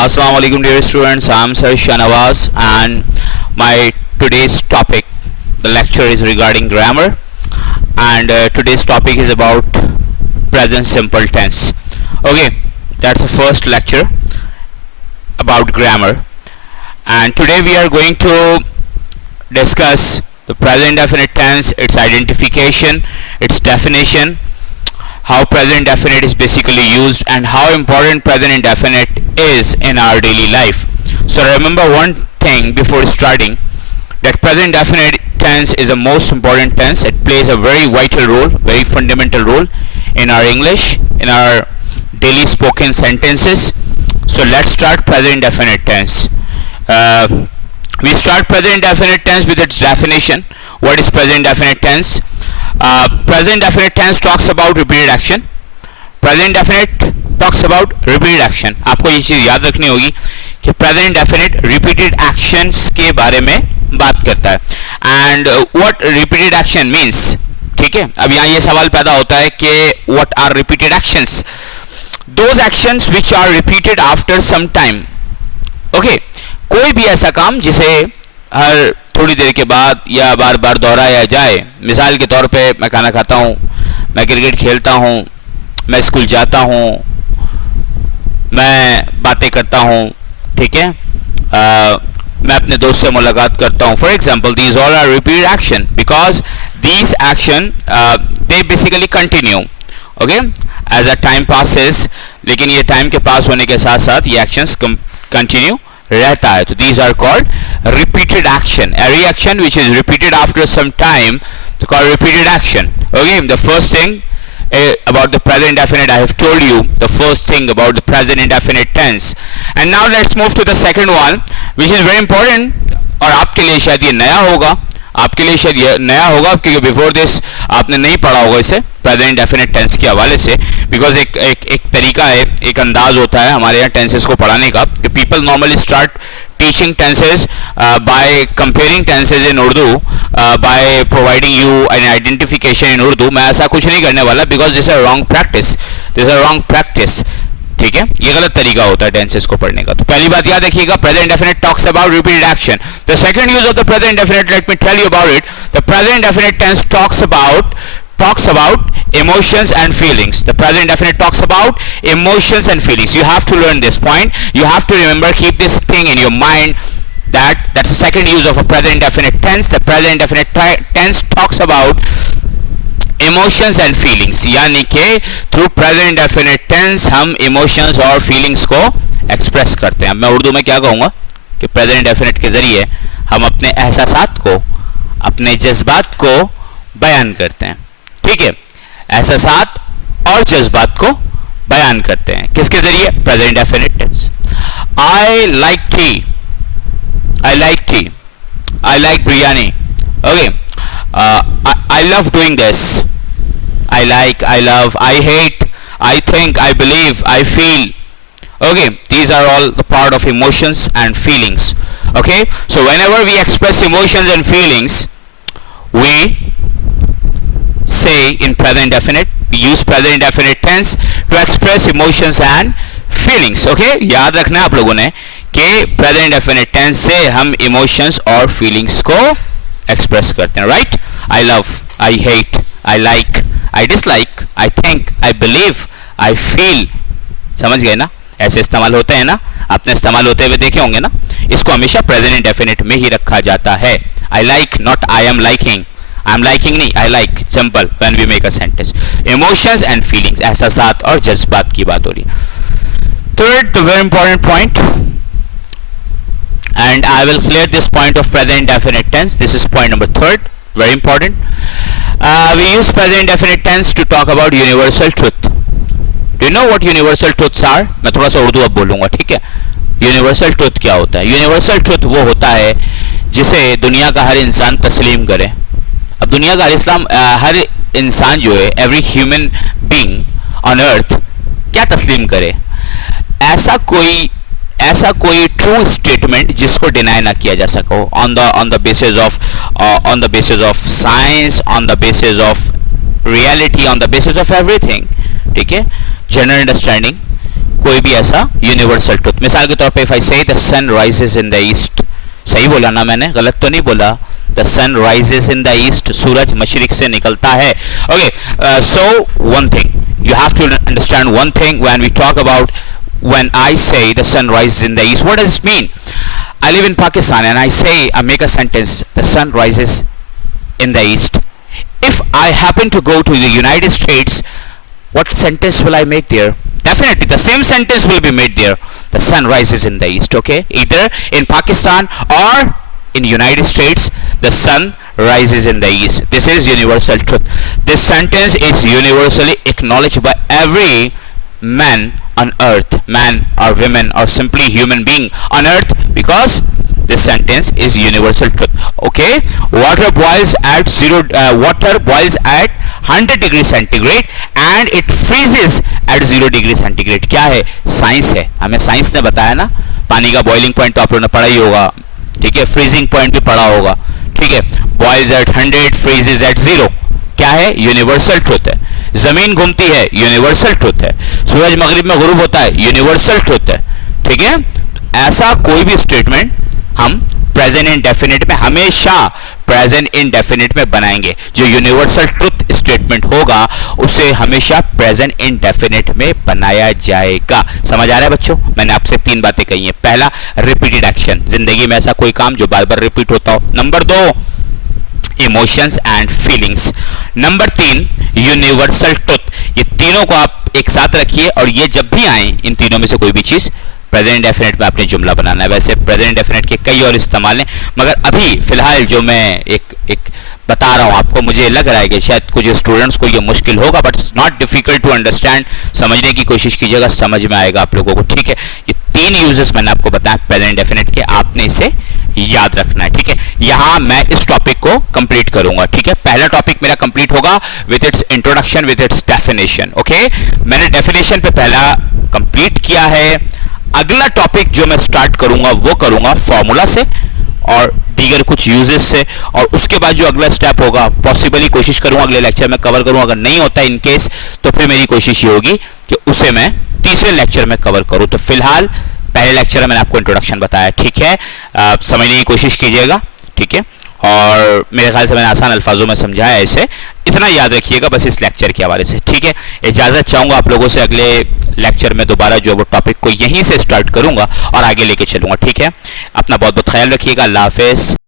Assalamu alaikum dear students, I am Sir Shanawaz and my today's topic, the lecture is regarding grammar and today's topic is about present simple tense. Okay, that's the first lecture about grammar, and today we are going to discuss the present definite tense, its identification, its definition, how present definite is basically used, and how important present indefinite is in our daily life. So remember one thing before starting, that present definite tense is the most important tense. It plays a very vital role, very fundamental role in our English, in our daily spoken sentences. So let's start present definite tense. We start present definite tense with its definition. What is present definite tense? Present definite tense talks about repeated action. Present definite talks about repeated action. आपको ये चीज़ याद रखनी होगी कि present definite repeated actions के बारे में बात करता है. And what repeated action means? ठीक है, अब यहाँ ये सवाल पैदा होता है कि what are repeated actions? Those actions which are repeated after some time. Okay, कोई भी ऐसा काम जिसे हर थोड़ी देर के बाद या बार बार दोहराया जाए. मिसाल के तौर पे मैं खाना खाता हूँ, मैं क्रिकेट खेलता हूँ, मैं स्कूल जाता हूँ, मैं बातें करता हूँ, ठीक है, मैं अपने दोस्त से मुलाकात करता हूँ. For example, these all are repeated action because these action they basically continue okay as a time passes. लेकिन ये टाइम के पास होने के साथ साथ ये एक्शंस कंटिन्यू रहता है. तो these are called repeated action. Every action which is repeated after some time तो called repeated action. Okay, the first thing about the present indefinite I have told you, the first thing about the present indefinite tense. And now let's move to the second one which is very important. और आपके लिए शायद ये नया होगा, आपके लिए शायद ये नया होगा क्योंकि बिफोर दिस आपने नहीं पढ़ा होगा इसे प्रेजेंट इंडेफिनिट टेंस के हवाले से. बिकॉज एक तरीका है, एक अंदाज होता है हमारे यहाँ टेंसेस को पढ़ाने का. People normally start teaching tenses by comparing tenses in Urdu, by providing you an identification in Urdu. मैं ऐसा कुछ नहीं करने वाला because this is a wrong practice. This is a wrong practice. ठीक है, ये गलत तरीका होता है टेंसेस को पढ़ने का. तो पहली बात याद रखिएगा, present indefinite talks about repeated action. The second use of the present indefinite, let me tell you about it. The present indefinite tense talks about emotions and feelings. The present indefinite talks about emotions and feelings. You have to learn this point. You have to remember, keep this thing in your mind, that's the second use of a present indefinite tense. The present indefinite tense talks about emotions and feelings. यानी कि through present indefinite tense हम emotions और feelings को express करते हैं. अब मैं उर्दू में क्या कहूँगा कि present indefinite के ज़रिए हम अपने एहसासात को, अपने जज्बात को बयान करते हैं. ठीक है, एहसासात और जज्बात को बयान करते हैं. किसके जरिए? Present indefinite tense. I like tea, I like tea, I like biryani. Okay, I love doing this, I like, I love, I hate, I think, I believe, I feel. Okay, these are all the part of emotions and feelings. Okay, so whenever we express emotions and feelings, we say in present indefinite, we use present indefinite tense to express emotions and feelings. Okay, याद रखना है आप लोगों ने कि present indefinite tense से हम emotions और feelings को express करते हैं. Right? I love, I hate, I like, I dislike, I think, I believe, I feel. समझ गए ना? ऐसे इस्तेमाल होते हैं ना, आपने इस्तेमाल होते हुए देखे होंगे ना. इसको हमेशा present indefinite में ही रखा जाता है. I like, not I am liking. I'm liking नहीं, I like. Simple when we make a sentence. Emotions and feelings, एहसासात और जज्बात की बात हो रही है. Third, the very important point, and I will clear this point of present indefinite tense. This is point number third, very important. We use present indefinite tense to talk about universal truth. Do you know what universal truths are? मैं थोड़ा सा उर्दू अब बोलूँगा, ठीक है. Universal truth क्या होता है? Universal truth वो होता है जिसे दुनिया का हर इंसान तस्लीम करे. अब दुनिया का हर इंसान जो है, every human being on earth क्या तस्लीम करे? ऐसा कोई ट्रू स्टेटमेंट जिसको डिनाई ना किया जा सको on the basis of science, on the basis of reality, on the basis of everything. ठीक है, जनरल अंडरस्टैंडिंग कोई भी ऐसा यूनिवर्सल ट्रुथ। मिसाल के तौर पे if I say the sun rises in the east, सही बोला ना मैंने, गलत तो नहीं बोला? The sun rises in the east, सूरज मशरिक से निकलता है। Okay, so one thing you have to understand, one thing when we talk about, when I say the sun rises in the east, what does it mean? I live in Pakistan and I make a sentence, the sun rises in the east. If I happen to go to the United States, what sentence will I make there? Definitely the same sentence will be made there, the sun rises in the east. Okay, either in Pakistan or in United States, the sun rises in the east. This is universal truth. This sentence is universally acknowledged by every man on earth, man or women or simply human being on earth, because this sentence is universal truth. Okay, water boils at 100 degree centigrade and it freezes at 0 degree centigrade. क्या है? Science है, हमें science ने बताया ना। पानी का boiling point तो आप लोगों ने पढ़ा ही होगा, ठीक है, फ्रीजिंग पॉइंट भी पढ़ा होगा, ठीक है। बॉइल्स एट 100, फ्रीजेस एट 0, क्या है? यूनिवर्सल ट्रुथ है। जमीन घूमती है, यूनिवर्सल ट्रुथ है। सूरज मगरिब में गुरूब होता है, यूनिवर्सल ट्रुथ है, ठीक है। ऐसा कोई भी स्टेटमेंट हम प्रेजेंट इंडेफिनिट में, हमेशा प्रेजेंट इंडेफिनिट में बनाएंगे। जो यूनिवर्सल ट्रुथ स्टेटमेंट होगा उसे हमेशा प्रेजेंट इंडेफिनिट में बनाया जाएगा। समझ आ रहा है बच्चों? मैंने आपसे 3 बातें कही हैं। पहला, रिपीटेड एक्शन, जिंदगी में ऐसा कोई काम जो बार बार रिपीट होता हो। Number 2, emotions and feelings. Number 3, universal truth. ये तीनों को आप एक साथ रखिए और ये जब भी आए, इन तीनों में से कोई भी चीज प्रेजेंट डेफिनेट में आपने जुमला बनाना है। वैसे प्रेजेंट डेफिनेट के कई और इस्तेमाल हैं, मगर अभी फिलहाल जो मैं एक बता रहा हूं आपको, मुझे लग रहा है कि शायद कुछ स्टूडेंट्स को ये मुश्किल होगा, but it's not difficult to understand. समझने की कोशिश कीजिएगा, समझ में आएगा आप लोगों को, ठीक है। ये 3 यूजेस मैंने आपको बताया प्रेजेंट डेफिनेट के, आपने इसे याद रखना है, ठीक है। यहां मैं इस टॉपिक को कंप्लीट करूंगा, ठीक है। पहला टॉपिक मेरा कंप्लीट होगा with its introduction, with its definition. Okay, मैंने डेफिनेशन पे पहला कंप्लीट किया है। अगला टॉपिक जो मैं स्टार्ट करूंगा वो करूंगा फॉर्मूला से और दीगर कुछ यूजेस से, और उसके बाद जो अगला स्टेप होगा पॉसिबली कोशिश करूंगा अगले लेक्चर में कवर करूं। अगर नहीं होता इन केस तो फिर मेरी कोशिश ये होगी कि उसे मैं तीसरे लेक्चर में कवर करूं। तो फिलहाल पहले लेक्चर में मैंने आपको इंट्रोडक्शन बताया, ठीक है। समझने की कोशिश कीजिएगा, ठीक है। और मेरे ख्याल से मैंने आसान अल्फाजों में समझाया है इसे, इतना याद रखिएगा बस इस लेक्चर के हवाले से, ठीक है। इजाज़त चाहूँगा आप लोगों से, अगले लेक्चर में दोबारा जो वो टॉपिक को यहीं से स्टार्ट करूँगा और आगे लेके चलूँगा, ठीक है। अपना बहुत बहुत ख्याल रखिएगा। अल्लाह हाफ़िज़।